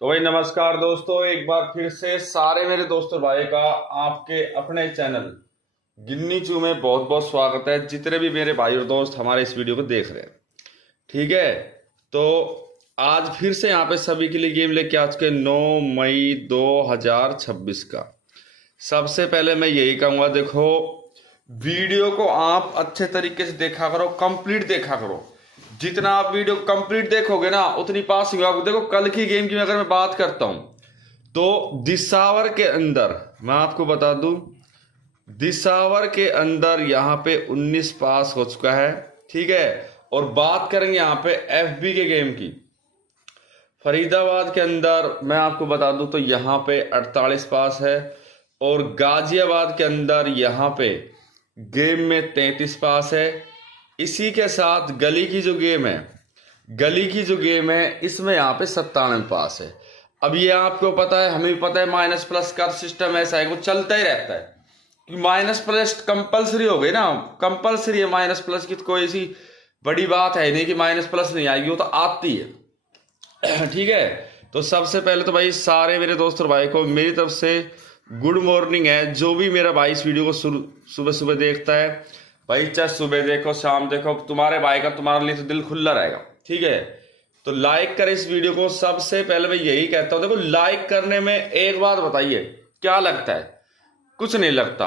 तो भाई नमस्कार दोस्तों, एक बार फिर से सारे मेरे दोस्तों भाई का आपके अपने चैनल गिन्नी चू में बहुत बहुत स्वागत है। जितने भी मेरे भाई और दोस्त हमारे इस वीडियो को देख रहे हैं, ठीक है। तो आज फिर से यहाँ पे सभी के लिए गेम लेके आज के 9 मई 2026 का। सबसे पहले मैं यही कहूँगा, देखो वीडियो को आप अच्छे तरीके से देखा करो, कंप्लीट देखा करो। जितना आप वीडियो कंप्लीट देखोगे ना उतनी पासिंग आपको। देखो कल की गेम की अगर मैं बात करता हूं तो दिसावर के अंदर मैं आपको बता दूं, दिसावर के अंदर यहाँ पे 19 पास हो चुका है, ठीक है। और बात करेंगे यहाँ पे एफबी के गेम की, फरीदाबाद के अंदर मैं आपको बता दूं तो यहाँ पे 48 पास है। और गाजियाबाद के अंदर यहाँ पे गेम में 33 पास है। इसी के साथ गली की जो गेम है, गली की जो गेम है इसमें यहाँ पे 97 पास है। अब ये आपको पता है, हमें भी पता है, माइनस प्लस का सिस्टम ऐसा है वो चलता ही रहता है कि माइनस प्लस कंपलसरी हो गई ना, कंपलसरी है माइनस प्लस की। तो कोई ऐसी बड़ी बात है नहीं कि माइनस प्लस नहीं आएगी, वो तो आती है ठीक है। तो सबसे पहले तो भाई सारे मेरे दोस्त और भाई को मेरी तरफ से गुड मॉर्निंग है। जो भी मेरा भाई इस वीडियो को सुबह सुबह देखता है भाई, चाहे सुबह देखो शाम देखो, तुम्हारे भाई का तुम्हारे लिए तो दिल खुला रहेगा, ठीक है। तो लाइक करें इस वीडियो को। सबसे पहले मैं यही कहता हूं, देखो लाइक करने में एक बात बताइए क्या लगता है, कुछ नहीं लगता।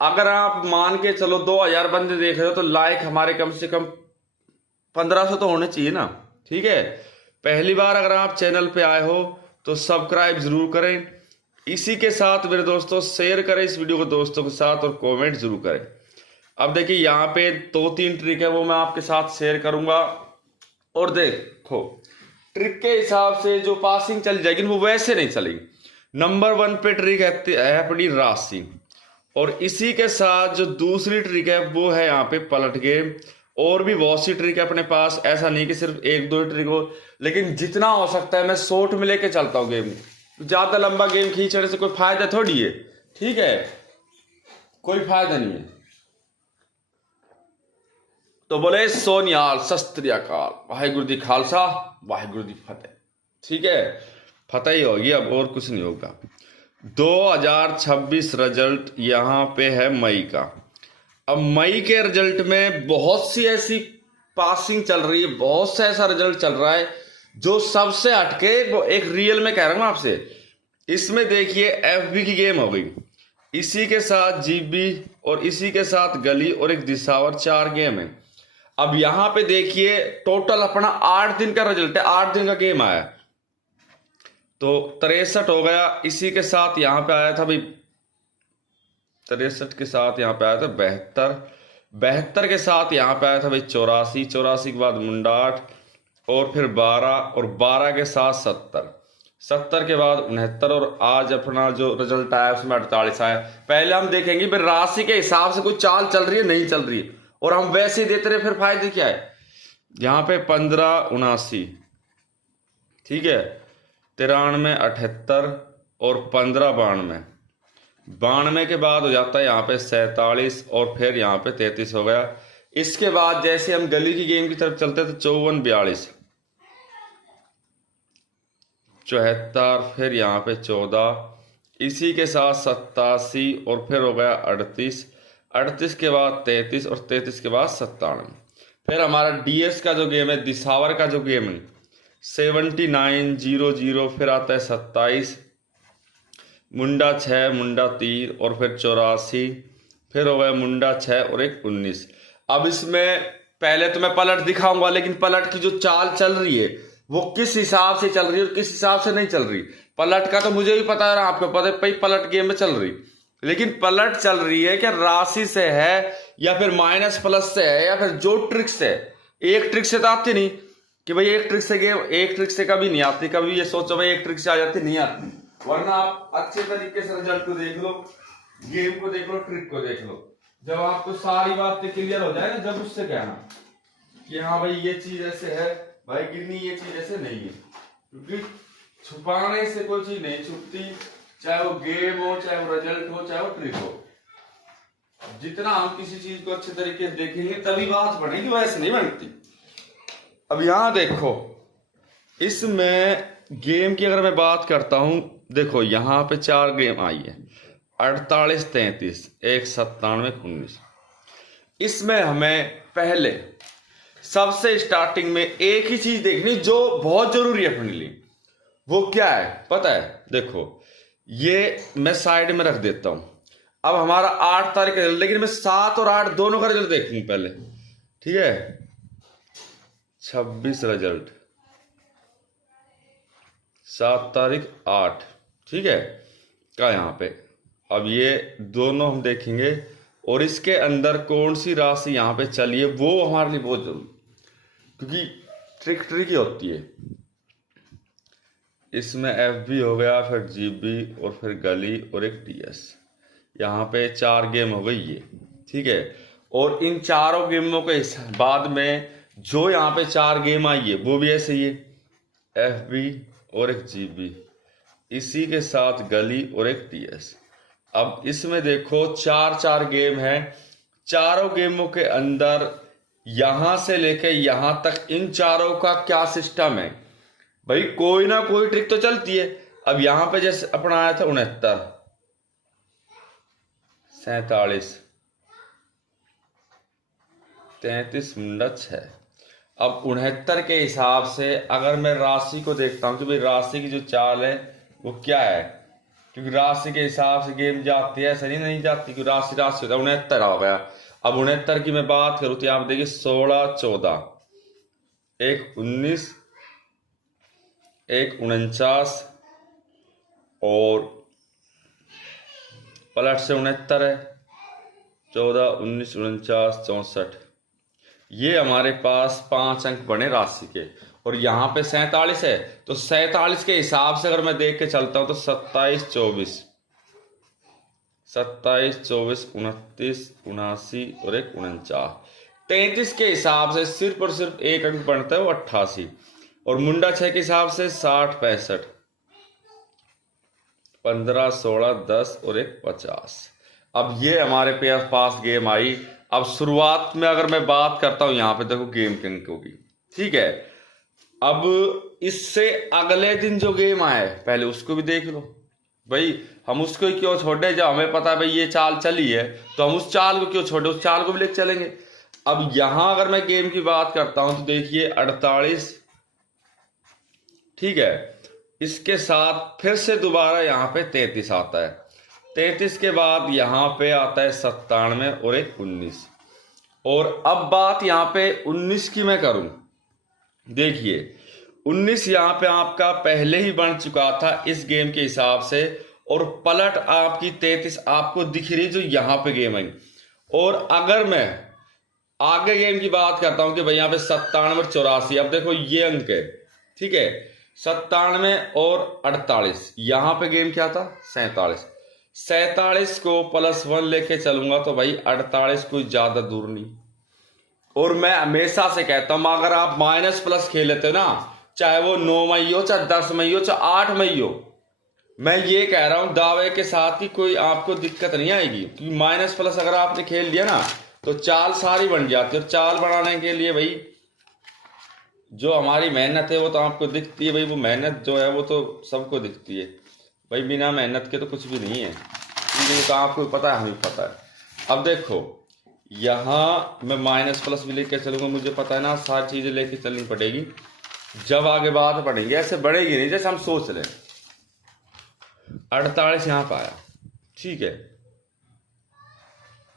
अगर आप मान के चलो 2000 बंदे देख रहे हो तो लाइक हमारे कम से कम 1500 तो होने चाहिए ना, ठीक है। पहली बार अगर आप चैनल पे आए हो तो सब्सक्राइब जरूर करें। इसी के साथ मेरे दोस्तों शेयर करें इस वीडियो को दोस्तों के साथ और कमेंट जरूर करें। अब देखिए यहाँ पे 2-3 ट्रिक है वो मैं आपके साथ शेयर करूंगा, और देखो ट्रिक के हिसाब से जो पासिंग चल जाएगी वो वैसे नहीं चलेगी। नंबर 1 पे ट्रिक है अपनी राशि, और इसी के साथ जो दूसरी ट्रिक है वो है यहाँ पे पलट गेम। और भी बहुत सी ट्रिक है अपने पास, ऐसा नहीं कि सिर्फ 1-2 ट्रिक हो, लेकिन जितना हो सकता है मैं शॉर्ट में लेके चलता हूँ गेम। ज्यादा लंबा गेम खींचने से कोई फायदा थोड़ी है, ठीक है, कोई फायदा नहीं है। तो बोले सोनियाल सत श्री अकाल, वाहिगुरु दी खालसा वाहिगुरु दी फतेह, ठीक है। फतेह ही होगी, अब और कुछ नहीं होगा। 2026 रिजल्ट यहाँ पे है मई का। अब मई के रिजल्ट में बहुत सी ऐसी पासिंग चल रही है, बहुत सा ऐसा रिजल्ट चल रहा है जो सबसे हटके, वो एक रियल में कह रहा हूं आपसे। इसमें देखिए एफबी की गेम हो गई, इसी के साथ जीबी, और इसी के साथ गली और एक दिसावर, 4 गेम है। अब यहां पे देखिए टोटल अपना 8 दिन का रिजल्ट है, 8 दिन का गेम आया तो 63 हो गया। इसी के साथ यहां पे आया था भाई 63 के साथ यहां पे आया था 72, 72 के साथ यहां पे आया था भाई 84, 84 के बाद मुंडाट, और फिर 12, और 12 के साथ 70, 70 के बाद 69, और आज अपना जो रिजल्ट आया उसमें 48 आया। पहले हम देखेंगे फिर राशि के हिसाब से कोई चाल चल रही है नहीं चल रही है, और हम वैसे ही देते रहे, फिर फायदे क्या है। यहाँ पे 1579, ठीक है, 93, 78 और 15 92, 92 के बाद हो जाता है यहाँ पे 47, और फिर यहाँ पे 33 हो गया। इसके बाद जैसे हम गली की गेम की तरफ चलते तो 54, 42, 74, फिर यहाँ पे 14, इसी के साथ 87, और फिर हो गया 38, 38 के बाद 33, और 33 के बाद 97। फिर हमारा डीएस का जो गेम है, दिसावर का जो गेम है, 79, 00, फिर आता है 27, मुंडा 6, मुंडा 3, और फिर 84, फिर हो गया मुंडा 6 और एक 19। अब इसमें पहले तो मैं पलट दिखाऊंगा, लेकिन पलट की जो चाल चल रही है वो किस हिसाब से चल रही है और किस हिसाब से नहीं चल रही, पलट का तो मुझे भी पता है, आपको पता है भाई पलट गेम में चल रही। लेकिन पलट चल रही है क्या राशि से है, या फिर माइनस प्लस से है, या फिर जो ट्रिक से। एक ट्रिक से तो आती नहीं कि भाई एक ट्रिक से गेम, एक ट्रिक से कभी नहीं आती। कभी ये सोचो भाई एक ट्रिक से आ जाती, नहीं आती। वरना आप अच्छे तरीके से रिजल्ट को देख लो, गेम को देख लो, ट्रिक को देख लो। जब आपको सारी बातें क्लियर हो जाए ना, जब उससे कहना कि हाँ भाई ये चीज ऐसे है, भाई गिरनी ये चीज ऐसे नहीं है। क्योंकि छुपाने से कोई चीज नहीं छुपती, चाहे वो गेम हो, चाहे वो रिजल्ट हो, चाहे वो ट्रिक हो। जितना हम किसी चीज को अच्छे तरीके से देखेंगे तभी बात बनेगी, वैसे नहीं बनती। अब यहां देखो, इसमें गेम की अगर मैं बात करता हूं, देखो यहाँ पे 4 गेम आई है, 48, 33, 1, 97, 19। इसमें हमें पहले सबसे स्टार्टिंग में एक ही चीज देखनी जो बहुत जरूरी है अपने लिए। वो क्या है पता है? देखो ये मैं साइड में रख देता हूं। अब हमारा 8 तारीख का, लेकिन मैं 7 और 8 दोनों का रिजल्ट देखूं पहले, ठीक है? 26 रिजल्ट, 7 तारीख 8, ठीक है का यहाँ पे। अब ये दोनों हम देखेंगे और इसके अंदर कौन सी राशि यहाँ पे चली है वो हमारे लिए बहुत जरूरी, क्योंकि ट्रिकी होती है। इसमें एफ बी हो गया, फिर जी बी और फिर गली और एक टी एस। यहाँ पे 4 गेम हो गई ये, ठीक है? और इन चारों गेमों के बाद में जो यहाँ पे 4 गेम आई है वो भी ऐसे ही है, एफ बी और एक जी बी, इसी के साथ गली और एक टी एस। अब इसमें देखो 4 गेम है, चारों गेमों के अंदर यहां से लेके यहां तक इन चारों का क्या सिस्टम है भाई, कोई ना कोई ट्रिक तो चलती है। अब यहां पे जैसे अपना आया था 69, 47, 33, मुंडा 6। अब 69 के हिसाब से अगर मैं राशि को देखता हूं कि भाई राशि की जो चाल है वो क्या है, क्योंकि राशि के हिसाब से गेम जाती है, ऐसा नहीं जाती, क्योंकि राशि राशि होता है। 69 आ गया। अब 69 की मैं बात करूं तो यहाँ पे देखिए 16, 14, 1, 19, 1, 49 और पलट से 69 है, 14, 19, 49, 64। ये हमारे पास 5 अंक बने राशि के। और यहाँ पे 47 है, तो 47 के हिसाब से अगर मैं देख के चलता हूं तो 27, 24, 27, 24, 29, 79 और एक 49। 33 के हिसाब से सिर्फ और सिर्फ एक अंक बनता है, वो 88। और मुंडा 6 के हिसाब से 60, 65, 15, 16, 10 और एक 50। अब ये हमारे पास गेम आई। अब शुरुआत में अगर मैं बात करता हूं, यहाँ पे देखो गेम के अंकों की, ठीक है? अब इससे अगले दिन जो गेम आए पहले उसको भी देख लो भाई। हम उसको क्यों छोड़े? जब हमें पता है भाई ये चाल चली है तो हम उस चाल को क्यों छोड़े, उस चाल को भी लेकर चलेंगे। अब यहां अगर मैं गेम की बात करता हूं तो देखिए 48, ठीक है? इसके साथ फिर से दोबारा यहाँ पे 33 आता है, 33 के बाद यहाँ पे आता है 97 और एक 19। और अब बात यहाँ पे 19 की मैं करूं, देखिए 19 यहाँ पे आपका पहले ही बन चुका था इस गेम के हिसाब से, और पलट आपकी 33 आपको दिख रही जो यहाँ पे गेम आई। और अगर मैं आगे गेम की बात करता हूं कि भाई यहाँ पे 97 और 84, अब देखो ये अंक है, ठीक है? 97 और 48, यहाँ पे गेम क्या था? 47। 47 को +1 लेके चलूंगा तो भाई 48 कोई ज्यादा दूर नहीं। और मैं हमेशा से कहता हूं अगर आप माइनस प्लस खेल लेते हो ना, चाहे वो 9 मई हो, चाहे 10 मई हो, चाहे 8 मई हो, मैं ये कह रहा हूं दावे के साथ कि कोई आपको दिक्कत नहीं आएगी, क्योंकि माइनस प्लस अगर आपने खेल लिया ना तो चाल सारी बन जाती है। और चाल बनाने के लिए भाई जो हमारी मेहनत है वो तो आपको दिखती है भाई, वो मेहनत जो है वो तो सबको दिखती है भाई, बिना मेहनत के तो कुछ भी नहीं है। ये तो आपको पता है, हमें पता है। अब देखो यहाँ मैं माइनस प्लस भी लेके चलूंगा, मुझे पता है ना सारी चीजें लेके चलनी पड़ेगी, जब आगे बात बढ़ेंगे ऐसे बढ़ेगी नहीं जैसे हम सोच रहे। 48 यहाँ पे आया, ठीक है?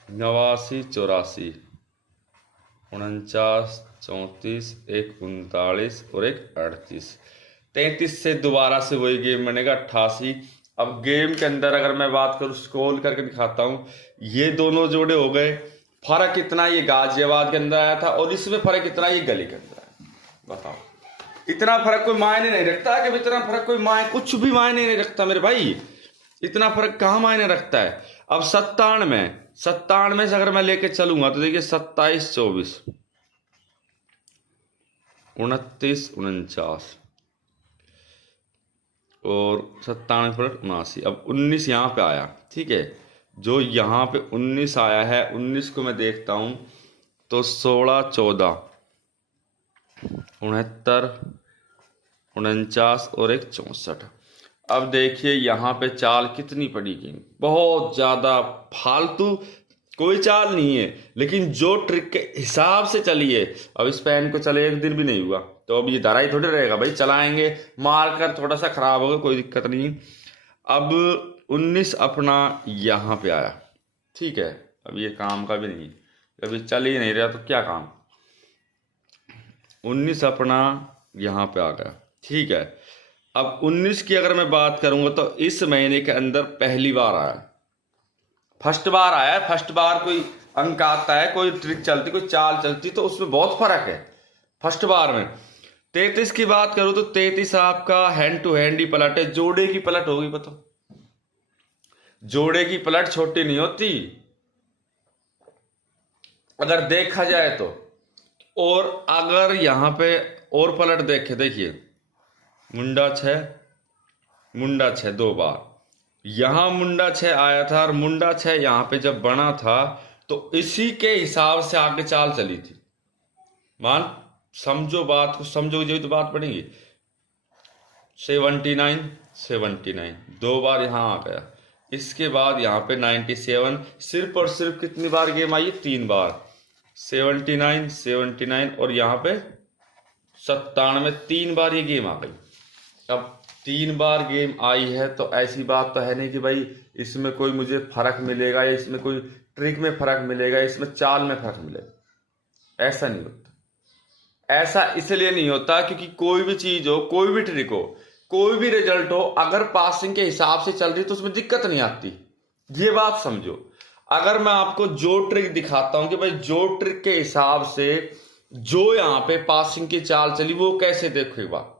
89, 84, 49, 34, एक 39 और एक 38। 33 से दोबारा से वही गेम बनेगा 88। अब गेम के अंदर अगर मैं बात करूं, स्क्रॉल करके दिखाता हूं, ये दोनों जोड़े हो गए। फर्क कितना ये गाजियाबाद के अंदर आया था और इसमें फर्क कितना ये गली के अंदर आया, बताओ? इतना फर्क कोई मायने नहीं रखता कि इतना फर्क कोई कुछ भी मायने नहीं रखता मेरे भाई, इतना फर्क कहाँ मायने रखता है। अब 97 से अगर मैं लेके चलूंगा तो देखिए 27, 24, 29, 49 और 97 + 79। अब 19 यहाँ पे आया, ठीक है? जो यहाँ पे 19 आया है, 19 को मैं देखता हूं तो 16, 14, 69, 49 और एक 64। अब देखिए यहाँ पे चाल कितनी पड़ी गई, बहुत ज्यादा फालतू कोई चाल नहीं है, लेकिन जो ट्रिक के हिसाब से चलिए। अब इस पेन को चले 1 दिन भी नहीं हुआ, तो अब ये धरा ही थोड़ी रहेगा भाई, चलाएंगे मार कर, थोड़ा सा खराब होगा कोई दिक्कत नहीं। अब 19 अपना यहाँ पे आया, ठीक है। अब ये काम का भी नहीं, अभी चल ही नहीं रहा तो क्या काम। 19 अपना यहाँ पे आ गया, ठीक है। अब 19 की अगर मैं बात करूंगा तो इस महीने के अंदर पहली बार आया, फर्स्ट बार आया है। फर्स्ट बार कोई अंक आता है, कोई ट्रिक चलती, कोई चाल चलती, तो उसमें बहुत फर्क है फर्स्ट बार में। 33 की बात करूं तो 33 आपका हैंड टू हैंड ही पलट है, जोड़े की पलट होगी। बताओ, जोड़े की पलट छोटी नहीं होती अगर देखा जाए तो। और अगर यहां पे और पलट देखे, देखिए मुंडा 6 मुंडा 6 2 बार, यहां मुंडा 6 आया था और मुंडा 6 यहां पे जब बना था तो इसी के हिसाब से आगे चाल चली थी। मान समझो बात को, समझोगे जो तो बात पड़ेगी। 79 79 2 बार यहां आ गया, इसके बाद यहाँ पे 97, सिर्फ और सिर्फ कितनी बार गेम आई, 3 बार। 79 79 और यहाँ पे 97, 3 बार ये गेम आ गई। अब 3 बार गेम आई है तो ऐसी बात तो है नहीं कि भाई इसमें कोई मुझे फर्क मिलेगा, या इसमें कोई ट्रिक में फर्क मिलेगा, इसमें चाल में फर्क मिलेगा। ऐसा नहीं होता। ऐसा इसलिए नहीं होता क्योंकि कोई भी चीज हो, कोई भी ट्रिक हो, कोई भी रिजल्ट हो, अगर पासिंग के हिसाब से चल रही तो उसमें दिक्कत नहीं आती। ये बात समझो। अगर मैं आपको जो ट्रिक दिखाता हूं कि भाई जो ट्रिक के हिसाब से जो यहां पे पासिंग की चाल चली, वो कैसे देखो एक बार।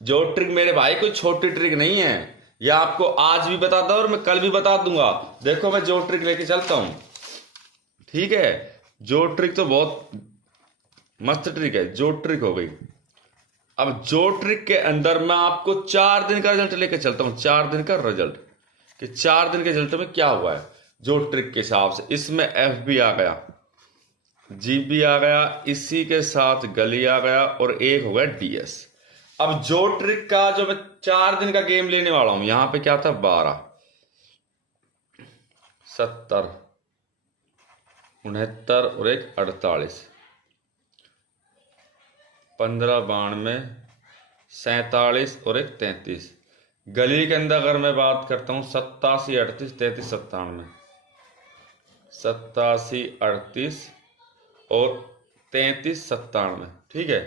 जो ट्रिक मेरे भाई कोई छोटी ट्रिक नहीं है, यह आपको आज भी बता दूं और मैं कल भी बता दूंगा। देखो मैं जो ट्रिक लेके चलता हूं, ठीक है। जो ट्रिक तो बहुत मस्त ट्रिक है, जो ट्रिक हो गई। अब जो ट्रिक के अंदर मैं आपको 4 दिन का रिजल्ट लेके चलता हूं, 4 दिन का रिजल्ट, कि 4 दिन के रिजल्ट में क्या हुआ है जो ट्रिक के हिसाब से। इसमें एफ भी आ गया, जी भी आ गया, इसी के साथ गली आ गया और एक हो गया डीएस। अब जो ट्रिक का जो मैं 4 दिन का गेम लेने वाला हूं, यहां पे क्या था, 12 70 69 और एक 48, 15 92 47 और एक 33। गली के अंदर अगर मैं बात करता हूं 87 38 33 97, 87 38 और 33 97, ठीक है।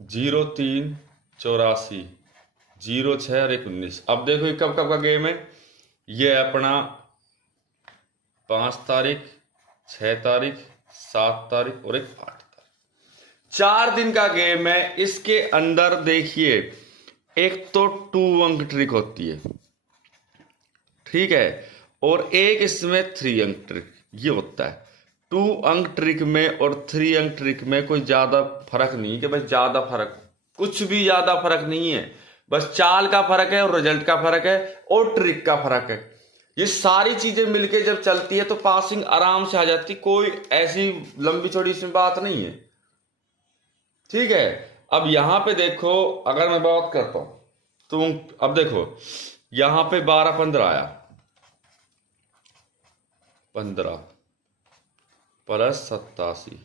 03 84 06 और 19। अब देखो ये कब कब का गेम है। ये अपना 5 तारीख 6 तारीख 7 तारीख और एक 8 तारीख, 4 दिन का गेम है। इसके अंदर देखिए एक तो 2 अंक ट्रिक होती है, ठीक है, और एक इसमें 3 अंक ट्रिक ये होता है। 2 अंक ट्रिक में और 3 अंक ट्रिक में कोई ज्यादा फर्क नहीं है कि भाई ज्यादा फर्क, कुछ भी ज्यादा फर्क नहीं है। बस चाल का फर्क है और रिजल्ट का फर्क है और ट्रिक का फर्क है। ये सारी चीजें मिलके जब चलती है तो पासिंग आराम से आ जाती, कोई ऐसी लंबी चौड़ी इसमें बात नहीं है, ठीक है। अब यहां पे देखो, अगर मैं बात करता हूं तो अब देखो यहां पे 12 15 आया, 15 प्लस 87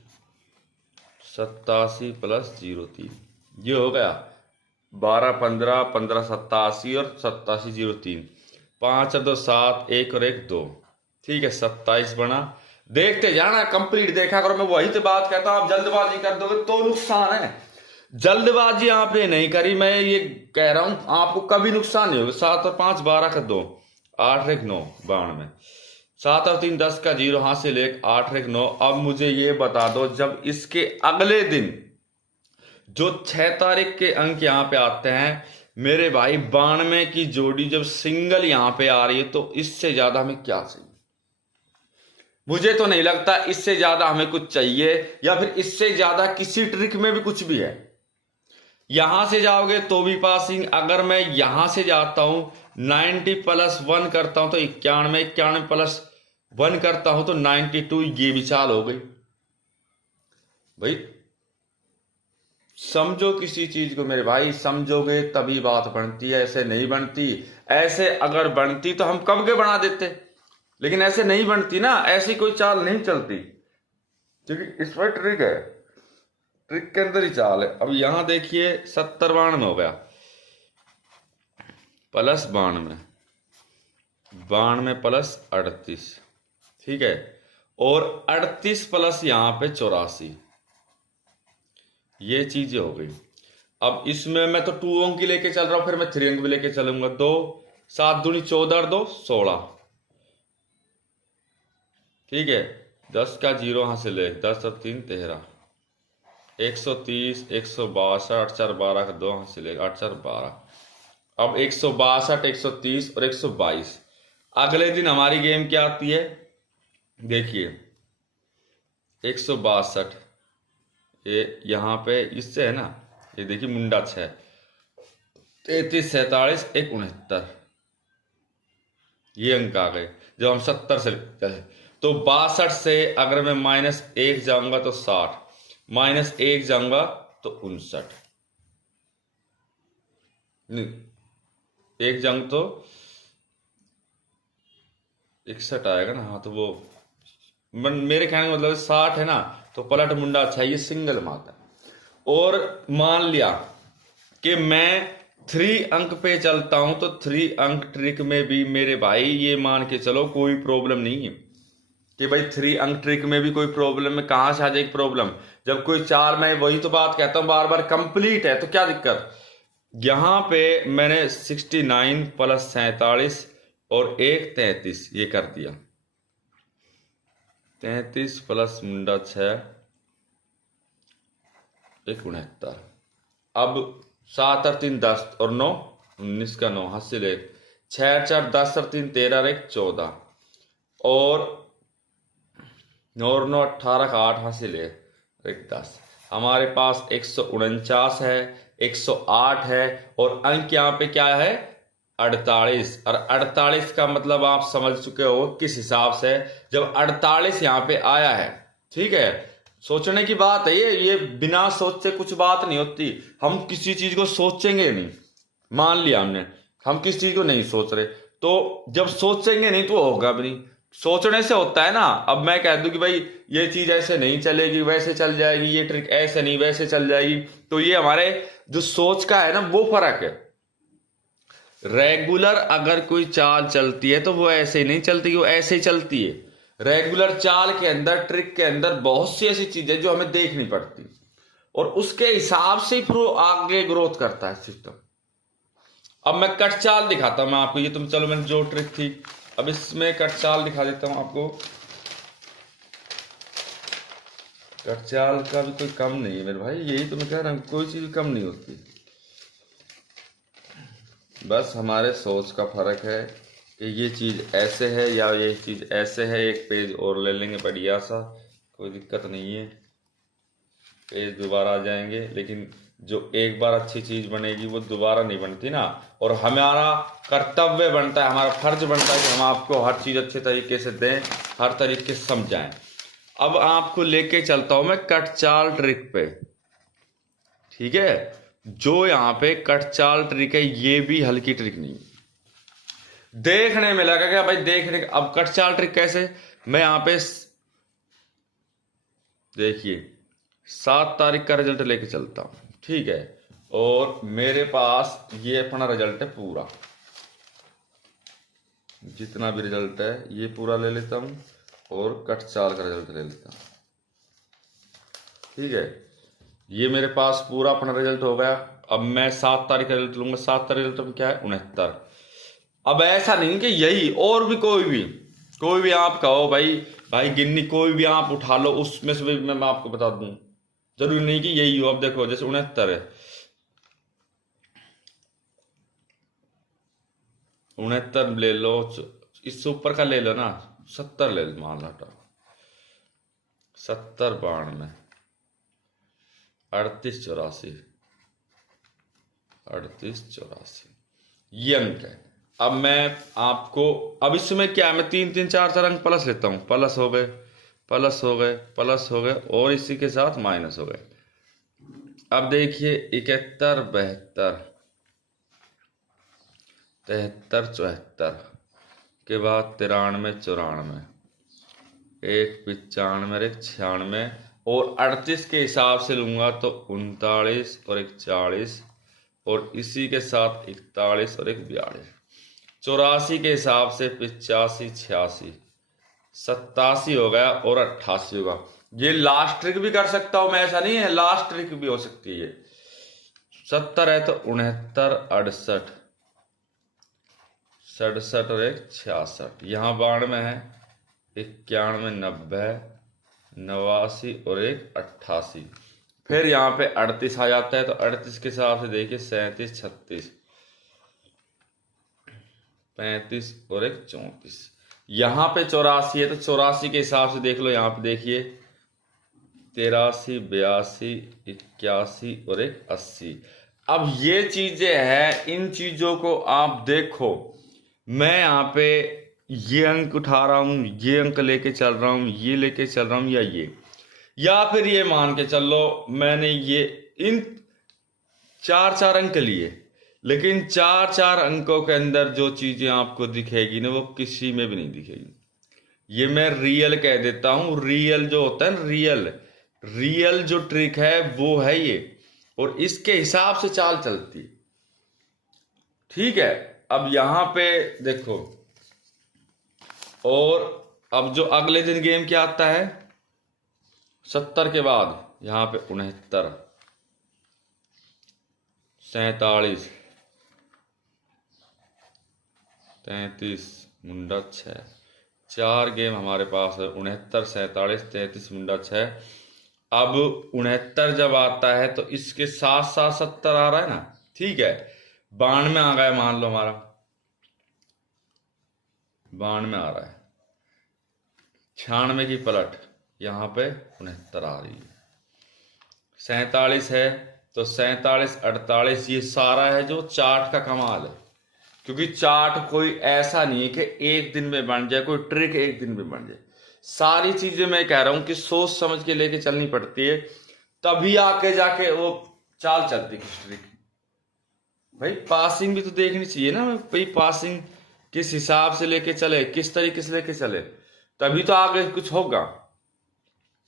87 प्लस 03, ये हो गया 12 15 15 87 और 87 03, 5 और 2 7, 1 और 1 2, ठीक है। 27 बना। देखते जाना, कंप्लीट देखा करो। मैं वही तो बात कहता हूं, आप जल्दबाजी कर दोगे तो नुकसान है। जल्दबाजी आपने नहीं करी, मैं ये कह रहा हूं आपको कभी नुकसान नहीं होगा। 7 और 5 12 का 2, 8 और 1 9 92, 7 और 3 10 का 0 हासिल 1, 8 और 1 9। अब मुझे ये बता दो, जब इसके अगले दिन जो 6 तारीख के अंक यहां पे आते हैं मेरे भाई, 92 की जोड़ी जब सिंगल यहां पे आ रही है, तो इससे ज्यादा हमें क्या चाहिए। मुझे तो नहीं लगता इससे ज्यादा हमें कुछ चाहिए, या फिर इससे ज्यादा किसी ट्रिक में भी कुछ भी है। यहां से जाओगे तो भी पासिंग, अगर मैं यहां से जाता हूं 90 प्लस 1 करता हूं तो 91, 91 प्लस 1 करता हूं तो 92, ये भी चाल हो गई भाई। समझो किसी चीज को मेरे भाई, समझोगे तभी बात बनती है, ऐसे नहीं बनती। ऐसे अगर बनती तो हम कब के बना देते, लेकिन ऐसे नहीं बनती ना, ऐसी कोई चाल नहीं चलती, क्योंकि इसमें ट्रिक है, ट्रिक के अंदर ही चाल है। अब यहां देखिए 70 92 हो गया, प्लस 92, 92 प्लस 38, ठीक है, और 38 प्लस यहां पे 84, ये चीजें हो गई। अब इसमें मैं तो 2 अंक की लेके चल रहा हूं, फिर मैं 3 अंक भी लेके चलूंगा। 2 7 दूनी 14 और 2 16, ठीक है। 10 का 0 यहां से ले, 10 और 3 13, 130 162, 8 4 12 का 2 यहां से ले, 8 4 12। अब 162 130 और 122। अगले दिन हमारी गेम क्या आती है, देखिए 162, ये यहाँ पे इससे है ना, ये देखिए मुंडा 6, 33 47 1 69, ये अंक आ गए। जब हम 70 से चले तो 62 से अगर मैं -1 जाऊंगा तो 60, -1 जाऊंगा तो 59, एक जंग तो 61 आएगा ना। हाँ तो वो मेरे कहने का मतलब 60 है ना, तो पलट मुंडा अच्छा, ये सिंगल माता। और मान लिया कि मैं 3 अंक पे चलता हूं, तो 3 अंक ट्रिक में भी मेरे भाई ये मान के चलो कोई प्रॉब्लम नहीं है कि भाई 3 अंक ट्रिक में भी कोई प्रॉब्लम है। कहां से आ जाएगी प्रॉब्लम, जब कोई चाल, मैं वही तो बात कहता हूं बार बार, कंप्लीट है तो क्या दिक्कत। यहां पे मैंने 69 प्लस 47 और 1 33 ये कर दिया, 33 प्लस मुंडा 6 1 69। अब 7 और 3 10 और 9 19 का 9 हासिल 1, 6 4 10 और 3 13 और 1 14, और 9 और 9 18 का 8 हासिल 1 10। हमारे पास 149 है, 108 है, और अंक यहाँ पे क्या है 48। और 48 का मतलब आप समझ चुके हो किस हिसाब से, जब 48 यहाँ पे आया है, ठीक है। सोचने की बात है ये बिना सोचे कुछ बात नहीं होती। हम किसी चीज को सोचेंगे नहीं, मान लिया हमने, हम किसी चीज को नहीं सोच रहे, तो जब सोचेंगे नहीं तो होगा भी नहीं। सोचने से होता है ना। अब मैं कह दूं कि भाई ये चीज ऐसे नहीं चलेगी, वैसे चल जाएगी, ये ट्रिक ऐसे नहीं वैसे चल जाएगी, तो ये हमारे जो सोच का है ना वो फर्क है। रेगुलर अगर कोई चाल चलती है तो वो ऐसे ही नहीं चलती, वो ऐसे ही चलती है। रेगुलर चाल के अंदर, ट्रिक के अंदर बहुत सी ऐसी चीजें जो हमें देखनी पड़ती, और उसके हिसाब से ही आगे ग्रोथ करता है सिस्टम। अब मैं कट चाल दिखाता हूं मैं आपको, ये तुम चलो मैंने जो ट्रिक थी, अब इसमें कट चाल दिखा देता हूं आपको। कट चाल का भी कोई कम नहीं है मेरे भाई, यही तो मैं कह रहा हूं, कोई चीज कम नहीं होती, बस हमारे सोच का फर्क है कि ये चीज ऐसे है या ये चीज ऐसे है। एक पेज और ले लेंगे बढ़िया सा, कोई दिक्कत नहीं है, पेज दोबारा आ जाएंगे। लेकिन जो एक बार अच्छी चीज बनेगी वो दोबारा नहीं बनती ना। और हमारा कर्तव्य बनता है, हमारा फर्ज बनता है कि हम आपको हर चीज अच्छे तरीके से दें, हर तरीके से समझाएं। अब आपको लेके चलता हूं मैं कट चाल ट्रिक पे, ठीक है। जो यहाँ पे कट चाल ट्रिक है ये भी हल्की ट्रिक नहीं, देखने में लगा क्या भाई, देखने। अब कट चाल ट्रिक कैसे, मैं यहाँ पे देखिए 7 तारीख का रिजल्ट लेके चलता हूं, ठीक है, और मेरे पास ये अपना रिजल्ट है पूरा, जितना भी रिजल्ट है ये पूरा ले लेता हूं, और कट चाल का रिजल्ट ले लेता हूं, ठीक है। ये मेरे पास पूरा अपना रिजल्ट हो गया। अब मैं 7 तारीख का रिजल्ट लूंगा। 7 तारीख रिजल्ट में क्या है 69। अब ऐसा नहीं कि यही, और भी कोई भी आप कहो भाई गिन्नी कोई भी आप उठा लो, उसमें से भी मैं आपको बता दूं, जरूरी नहीं कि यही हो। अब देखो जैसे 69 है, 69 ले लो, इससे ऊपर का ले लो ना, 70 ले लो, मान लो 70 92 38 84 38 84 ये अंक है। अब मैं आपको, अब इसमें क्या है, मैं 3 3 4 4 अंक प्लस लेता हूं, प्लस हो गए, प्लस हो गए, प्लस हो गए, और इसी के साथ माइनस हो गए। अब देखिए 71, 72, 73, 74 के बाद 93, 94, एक 95, एक 96 और 38 के हिसाब से लूंगा तो 39 और एक 40 और इसी के साथ 41 और एक 42, 84 के हिसाब से 85, 86, 87 हो गया और 88 होगा। ये लास्ट ट्रिक भी कर सकता हूं मैं, ऐसा नहीं है, लास्ट ट्रिक भी हो सकती है। 70 है तो 69, 68, 67 और एक 66, यहाँ 92 है, 91, 90, 89 और एक 88, फिर यहाँ पे 38 आ जाता है तो 38 के हिसाब से देखिए 37, 36, 35 और एक 34, यहाँ पे 84 है तो 84 के हिसाब से देख लो, यहाँ पे देखिए 83, 82, 81 और एक 80। अब ये चीजें हैं, इन चीजों को आप देखो, मैं यहाँ पे ये अंक उठा रहा हूं, ये अंक लेके चल रहा हूं, ये लेके चल रहा हूं, या फिर ये मान के चल लो मैंने ये इन 4 अंक लिए, लेकिन 4 अंकों के अंदर जो चीजें आपको दिखेगी ना वो किसी में भी नहीं दिखेगी। ये मैं रियल कह देता हूं, रियल जो होता है ना, रियल जो ट्रिक है वो है ये, और इसके हिसाब से चाल चलती। ठीक है, अब यहां पे देखो, और अब जो अगले दिन गेम क्या आता है 70 के बाद, यहां पे 69, 47, 33, मुंडा 6, 4 गेम हमारे पास है, 69, 47, 33, मुंडा 6। अब 69 जब आता है तो इसके साथ साथ 70 आ रहा है ना, ठीक है, 92 आ गया मान लो हमारा, 92 आ रहा है, 96 की पलट यहाँ पे 69 आ रही है, 47 है तो 47, 48, ये सारा है जो चार्ट का कमाल है, क्योंकि चार्ट कोई ऐसा नहीं है कि एक दिन में बन जाए, कोई ट्रिक एक दिन में बन जाए। सारी चीजें मैं कह रहा हूं कि सोच समझ के लेके चलनी पड़ती है, तभी आके जाके वो चाल चलती कुछ ट्रिक। भाई पासिंग भी तो देखनी चाहिए ना भाई, पासिंग किस हिसाब से लेके चले, किस तरीके से लेके चले, तभी तो आगे कुछ होगा।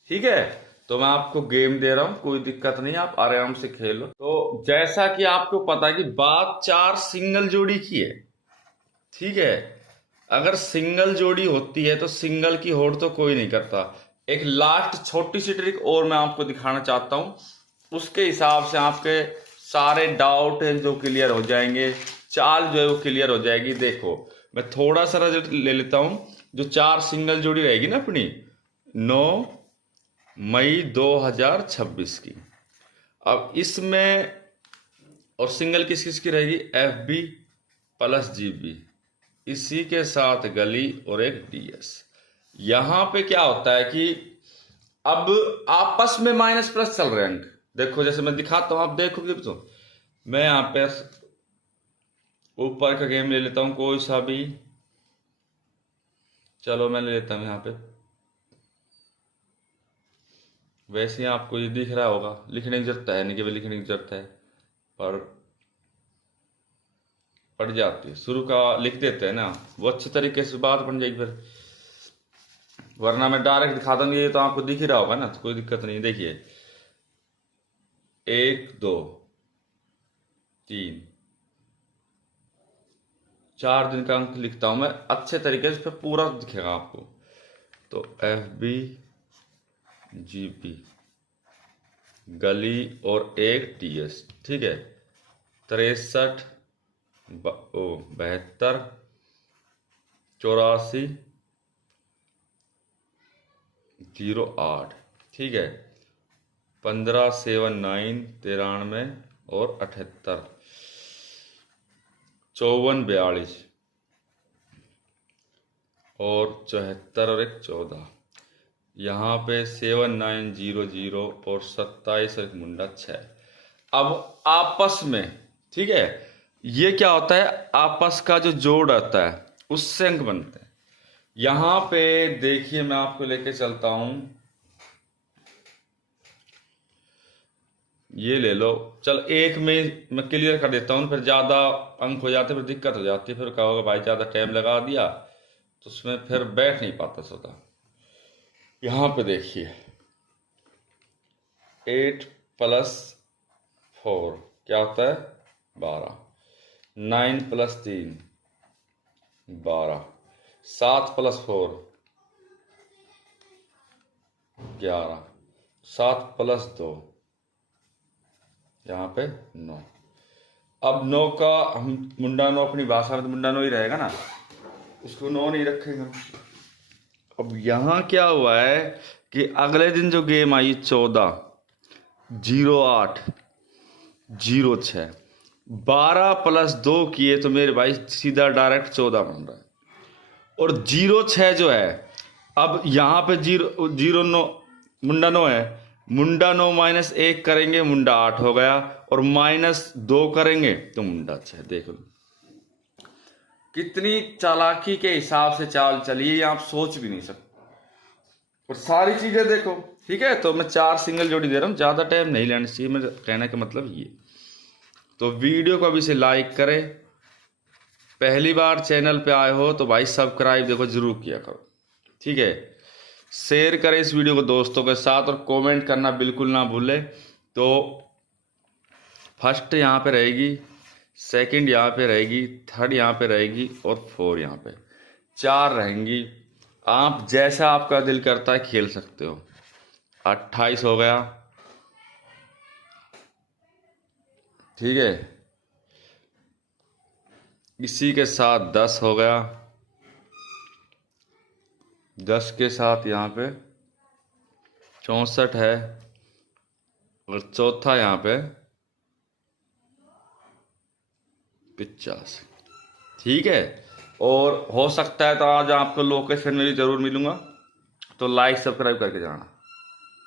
ठीक है, तो मैं आपको गेम दे रहा हूं, कोई दिक्कत नहीं, आप आराम से खेलो। तो जैसा कि आपको पता है कि बात 4 सिंगल जोड़ी की है, ठीक है, अगर सिंगल जोड़ी होती है तो सिंगल की होड़ तो कोई नहीं करता। एक लास्ट छोटी सी ट्रिक और मैं आपको दिखाना चाहता हूं, उसके हिसाब से आपके सारे डाउट हैं जो क्लियर हो जाएंगे, चाल जो है वो क्लियर हो जाएगी। देखो मैं थोड़ा सा रिजल्ट ले लेता हूं, जो 4 सिंगल जोड़ी रहेगी ना अपनी 9 मई 2026 की, अब इसमें और सिंगल किस किस की रहेगी, FB प्लस GB, इसी के साथ गली और एक DS। यहां पे क्या होता है कि अब आपस में माइनस प्लस चल रहे हैं अंक, देखो जैसे मैं दिखाता हूं, आप देखोगे तो मैं यहां पे ऊपर का गेम ले लेता हूं कोई सा भी, चलो मैं ले लेता हूं यहां पे, वैसे ही आपको ये दिख रहा होगा, लिखने की जरूरत है नहीं, केवल लिखने की जरूरत है, पर पड़ जाती है, शुरू का लिख देते हैं ना, वो अच्छी तरीके से बात बन जाएगी फिर, वरना मैं डायरेक्ट दिखा दूंगी, ये तो आपको दिख ही रहा होगा ना, तो कोई दिक्कत नहीं। देखिए 1 2 3 4 दिन का अंक लिखता हूं मैं अच्छे तरीके से, फिर पूरा दिखेगा आपको। तो FB GB गली और एक DS, ठीक है, 63 72 84 08, ठीक है, 15 7 9 93 और 78 54 42 और 74 और एक 14, यहाँ पे 7 9 0 0 और 27 और एक मुंडा 6। अब आपस में, ठीक है, ये क्या होता है, आपस का जो जोड़ आता है उससे अंक बनते हैं। यहां पे देखिए मैं आपको लेके चलता हूं, ये ले लो। चल एक में मैं क्लियर कर देता हूँ, फिर ज़्यादा अंक हो जाते फिर दिक्कत हो जाती है, फिर क्या होगा भाई ज़्यादा टाइम लगा दिया तो उसमें फिर बैठ नहीं पाता सोता। यहाँ पे देखिए 8 + 4 क्या होता है 12, 9 + 3 12, 7 + 4 11, 7 + 2 यहाँ पे 9। अब 9 का हम मुंडा 9 अपनी भाषा में तो मुंडा 9 ही रहेगा ना, इसको 9 नहीं रखेंगे। अब यहाँ क्या हुआ है कि अगले दिन जो गेम आई 14, 08, 06, 12 + 2 किए तो मेरे भाई सीधा डायरेक्ट 14 बन रहा है। और 06 जो है, अब यहाँ पे 09 मुंडा 9 है, मुंडा 9 -1 करेंगे मुंडा 8 हो गया, और -2 करेंगे तो मुंडा 6। देख लो कितनी चालाकी के हिसाब से चाल चली है, आप सोच भी नहीं सकते। और सारी चीजें देखो, ठीक है। तो मैं 4 सिंगल जोड़ी दे रहा हूँ, ज्यादा टाइम नहीं लेना चाहिए, मेरे कहने का मतलब ये। तो वीडियो को अभी से लाइक करें, पहली बार चैनल पे आए हो तो भाई सब्सक्राइब देखो जरूर किया करो, ठीक है। शेयर करें इस वीडियो को दोस्तों के साथ, और कमेंट करना बिल्कुल ना भूलें। तो फर्स्ट यहाँ पे रहेगी, सेकंड यहाँ पे रहेगी, थर्ड यहाँ पे रहेगी, और 4 यहाँ पे, 4 रहेंगी। आप जैसा आपका दिल करता है खेल सकते हो। 28 हो गया, ठीक है। इसी के साथ 10 हो गया, 10 के साथ यहाँ पे 64 है, और चौथा यहाँ पे 85, ठीक है। और हो सकता है तो आज आपको लोकेशन में भी जरूर मिलूंगा, तो लाइक सब्सक्राइब करके जाना।